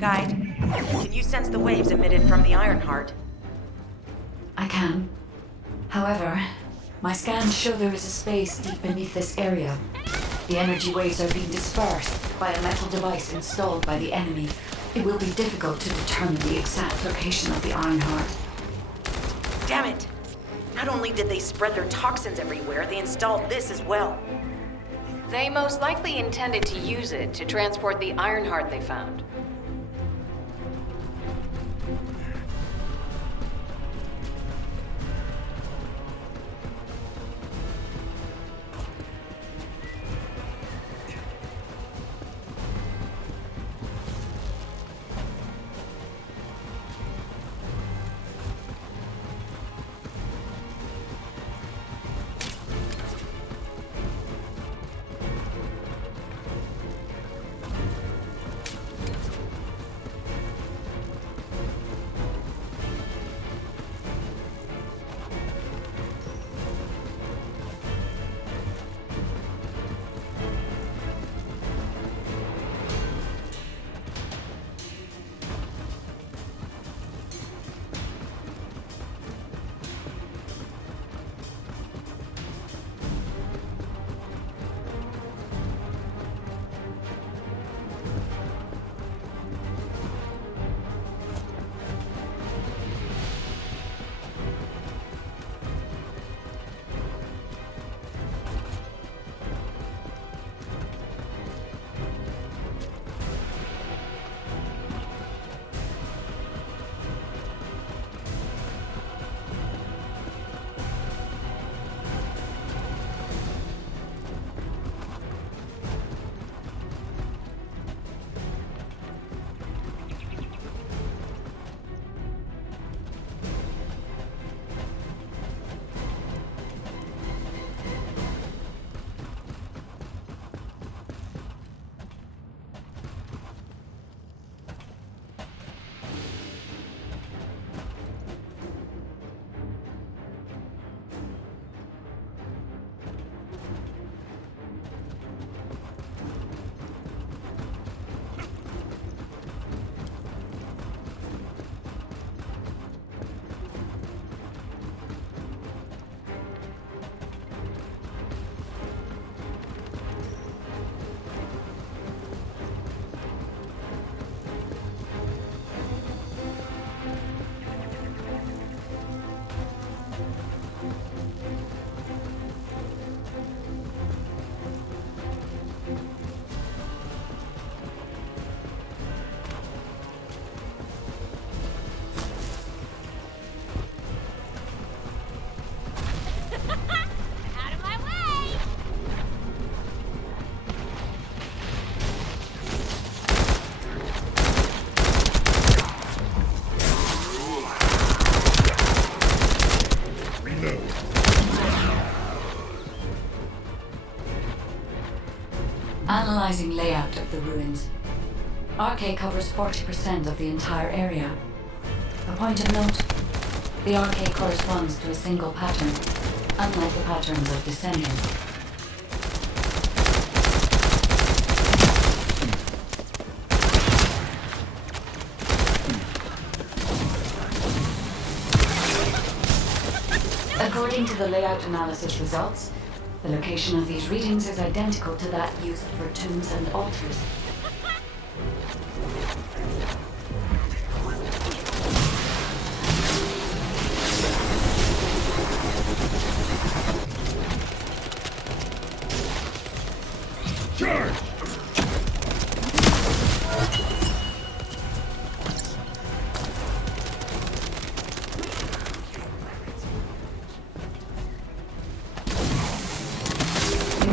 Guide, can you sense the waves emitted from the Ironheart? I can. However, my scans show there is a space deep beneath this area. The energy waves are being dispersed by a metal device installed by the enemy. It will be difficult to determine the exact location of the Ironheart. Damn it! Not only did they spread their toxins everywhere, they installed this as well. They most likely intended to use it to transport the Ironheart they found. Analyzing layout of the ruins. RK covers 40% of the entire area. A point of note, the RK corresponds to a single pattern, unlike the patterns of Descendants. According to the layout analysis results, the location of these readings is identical to that used for tombs and altars. Charge!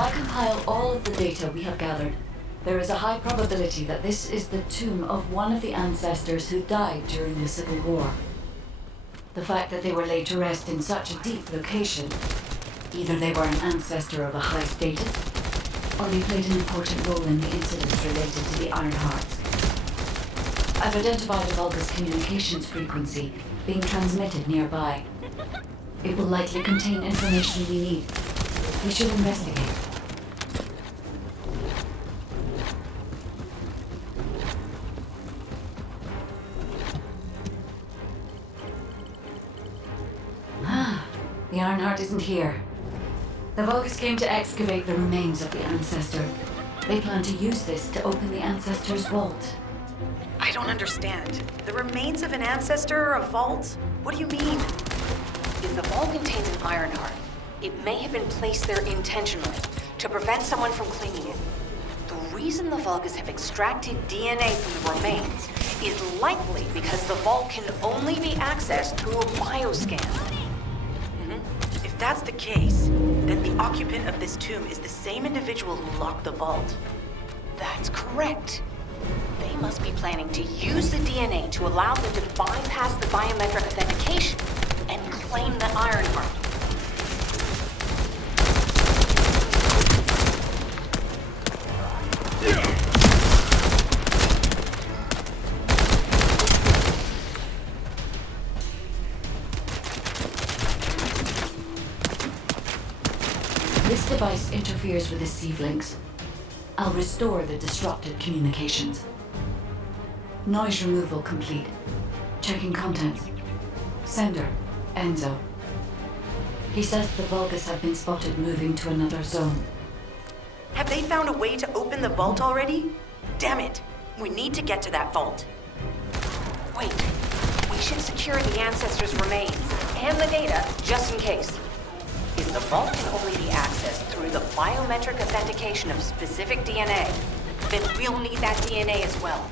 I compile all of the data we have gathered, there is a high probability that this is the tomb of one of the ancestors who died during the Civil War. The fact that they were laid to rest in such a deep location, either they were an ancestor of a high status, or they played an important role in the incidents related to the Iron Hearts. I've identified a Vulgus communications frequency being transmitted nearby. It will likely contain information we need. We should investigate. The Ironheart isn't here. The Vulgus came to excavate the remains of the ancestor. They plan to use this to open the ancestor's vault. I don't understand. The remains of an ancestor or a vault? What do you mean? If the vault contains an Ironheart, it may have been placed there intentionally to prevent someone from claiming it. The reason the Vulgus have extracted DNA from the remains is likely because the vault can only be accessed through a bioscan. If that's the case, then the occupant of this tomb is the same individual who locked the vault. That's correct. They must be planning to use the DNA to allow them to bypass the biometric authentication and claim the Ironheart. This device interferes with the sieve links. I'll restore the disrupted communications. Noise removal complete. Checking contents. Sender, Enzo. He says the Vulgus have been spotted moving to another zone. Have they found a way to open the vault already? Damn it! We need to get to that vault. Wait, we should secure the ancestors' remains and the data just in case. If the vault can only be accessed through the biometric authentication of specific DNA, then we'll need that DNA as well.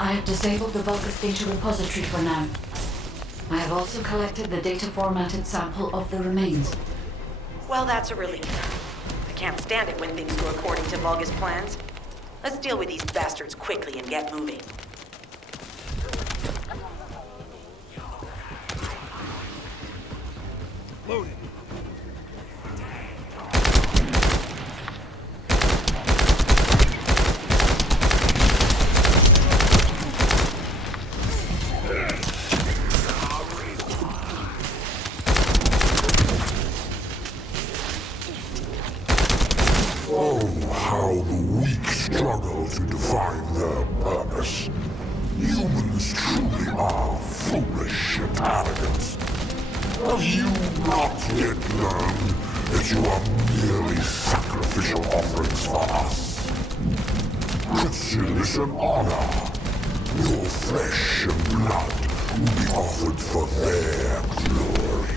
I have disabled the Vulgus data repository for now. I have also collected the data formatted sample of the remains. Well, that's a relief. I can't stand it when things go according to Vulgus plans. Let's deal with these bastards quickly and get moving. Loaded. Oh, how the weak struggle to define their purpose. Humans truly are foolish and arrogant. Have you not yet learned that you are merely sacrificial offerings for us? Consider this an honor. Your flesh and blood will be offered for their glory.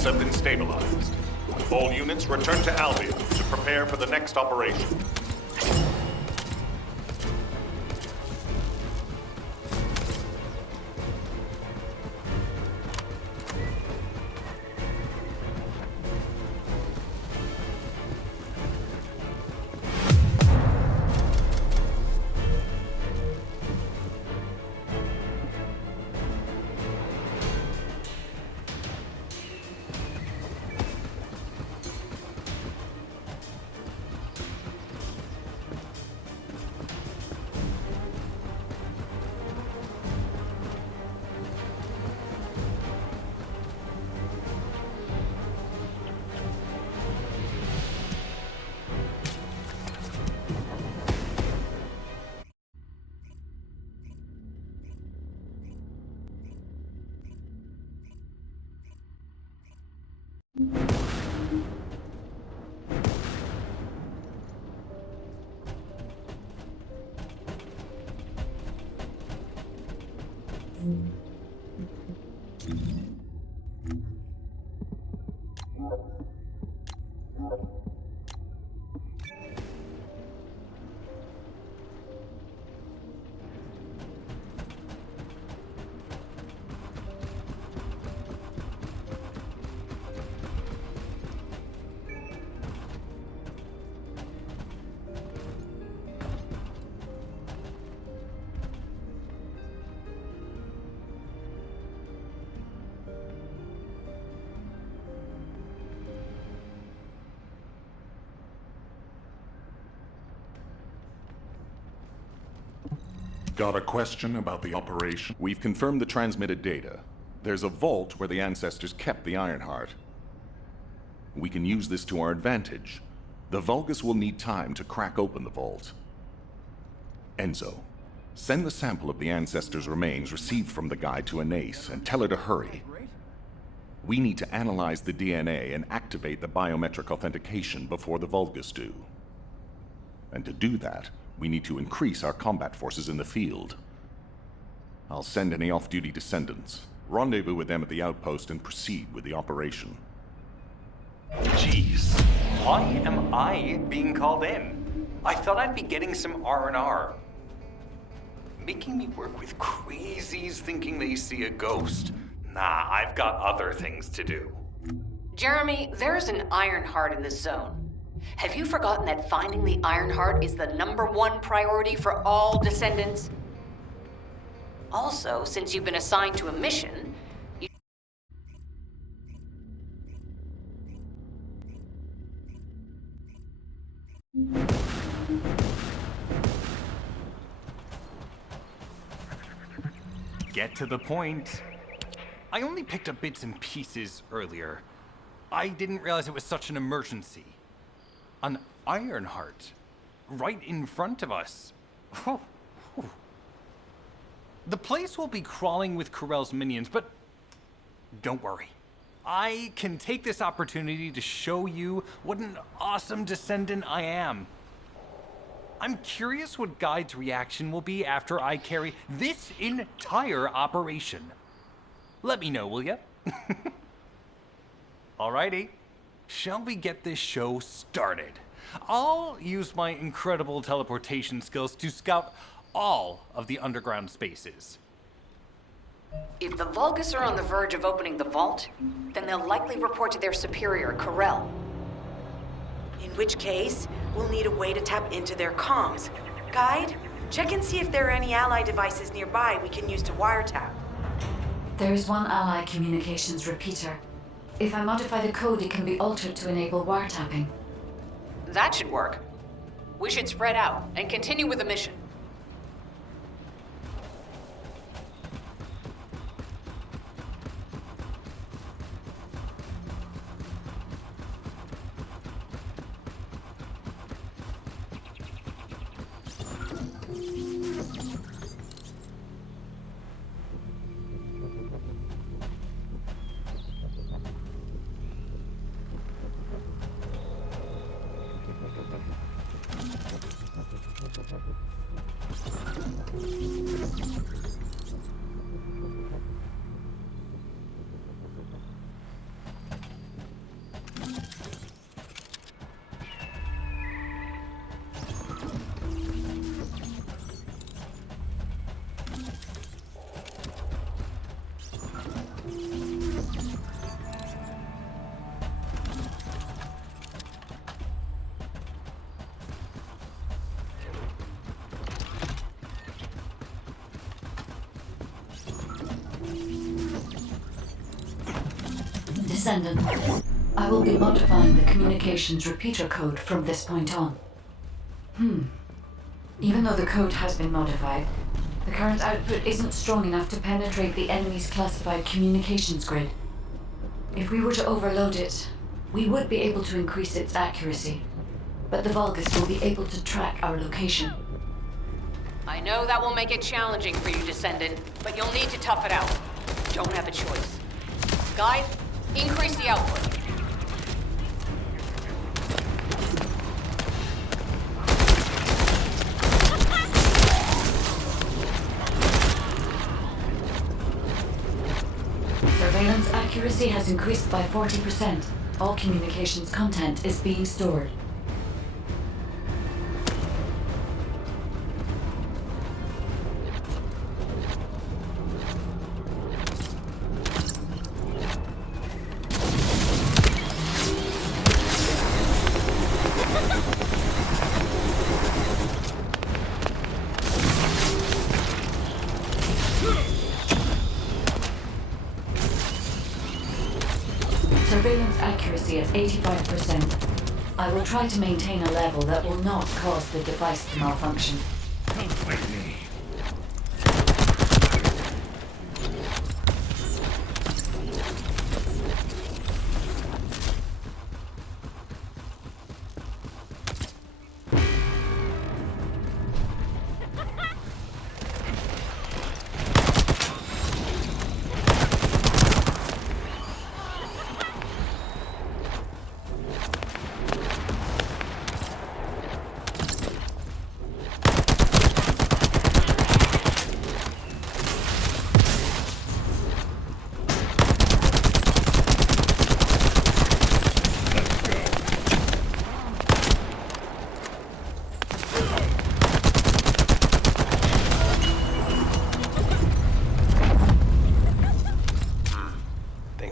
vaults have been stabilized. All units return to Albion to prepare for the next operation. Got a question about the operation? We've confirmed the transmitted data. There's a vault where the ancestors kept the Ironheart. We can use this to our advantage. The Vulgus will need time to crack open the vault. Enzo, send the sample of the ancestors' remains received from the guide to Anais and tell her to hurry. We need to analyze the DNA and activate the biometric authentication before the Vulgus do. And to do that, we need to increase our combat forces in the field. I'll send any off-duty descendants, rendezvous with them at the outpost, and proceed with the operation. Jeez, why am I being called in? I thought I'd be getting some R&R. Making me work with crazies thinking they see a ghost. Nah, I've got other things to do. Jeremy, there's an Ironheart in this zone. Have you forgotten that finding the Ironheart is the #1 priority for all descendants? Also, since you've been assigned to a mission, Get to the point. I only picked up bits and pieces earlier. I didn't realize it was such an emergency. An Ironheart, right in front of us. The place will be crawling with Corell's minions, but don't worry. I can take this opportunity to show you what an awesome descendant I am. I'm curious what Guide's reaction will be after I carry this entire operation. Let me know, will ya? Alrighty. Shall we get this show started? I'll use my incredible teleportation skills to scout all of the underground spaces. if the Vulgus are on the verge of opening the vault, then they'll likely report to their superior, Corell. In which case, we'll need a way to tap into their comms. Guide, check and see if there are any ally devices nearby we can use to wiretap. There is one ally communications repeater. If I modify the code, it can be altered to enable wiretapping. That should work. We should spread out and continue with the mission. Descendant. I will be modifying the communications repeater code from this point on. Even though the code has been modified, the current output isn't strong enough to penetrate the enemy's classified communications grid. If we were to overload it, we would be able to increase its accuracy, but the Vulgus will be able to track our location. I know that will make it challenging for you, Descendant, but you'll need to tough it out. Don't have a choice. Guide, increase the output. Surveillance accuracy has increased by 40%. All communications content is being stored. Surveillance accuracy at 85%. I will try to maintain a level that will not cause the device to malfunction.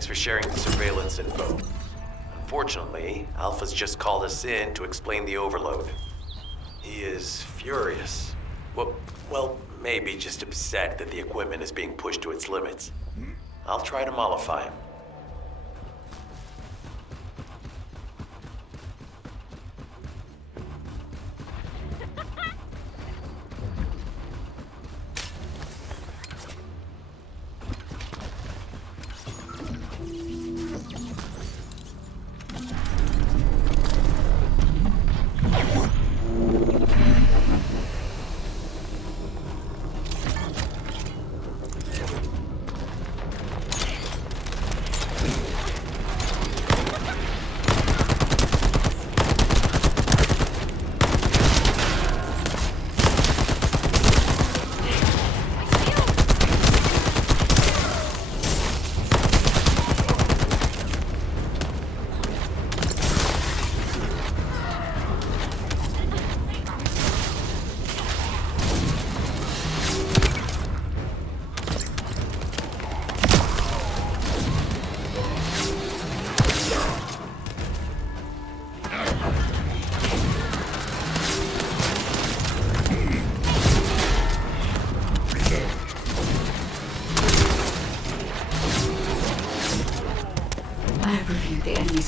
For sharing the surveillance info. Unfortunately, Alpha's just called us in to explain the overload. He is furious. Well, maybe just upset that the equipment is being pushed to its limits. I'll try to mollify him.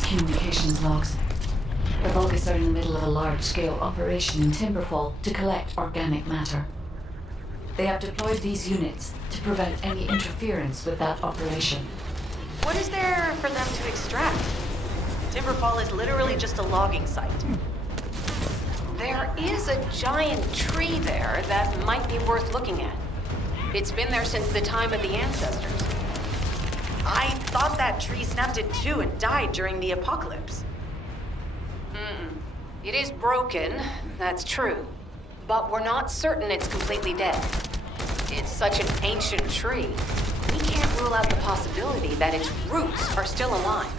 Communications logs. The Vulgus are in the middle of a large-scale operation in Timberfall to collect organic matter. They have deployed these units to prevent any interference with that operation. What is there for them to extract? Timberfall is literally just a logging site. There is a giant tree there that might be worth looking at. It's been there since the time of the ancestors. I thought that tree snapped in two and died during the apocalypse. It is broken, that's true. But we're not certain it's completely dead. It's such an ancient tree. We can't rule out the possibility that its roots are still alive.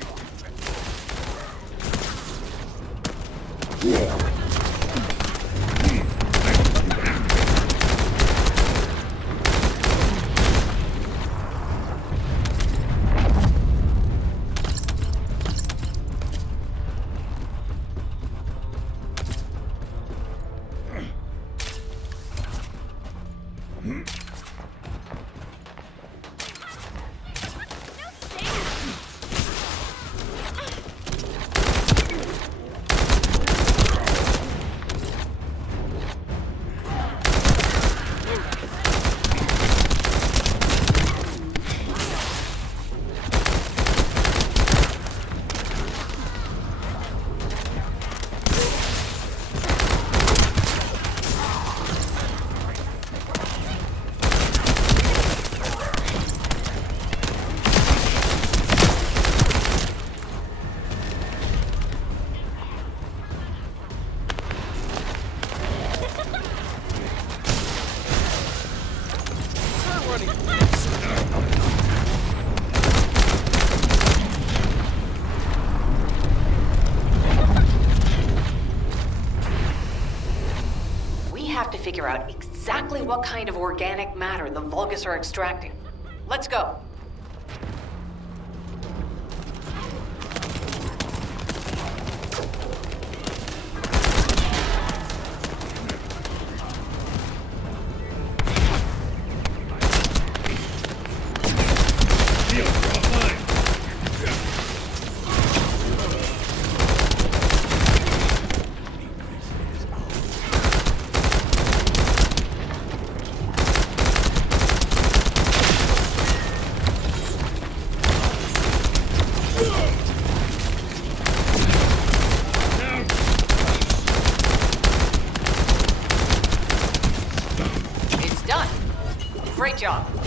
figure out exactly what kind of organic matter the Vulgus are extracting. Let's go. It's done. Great job.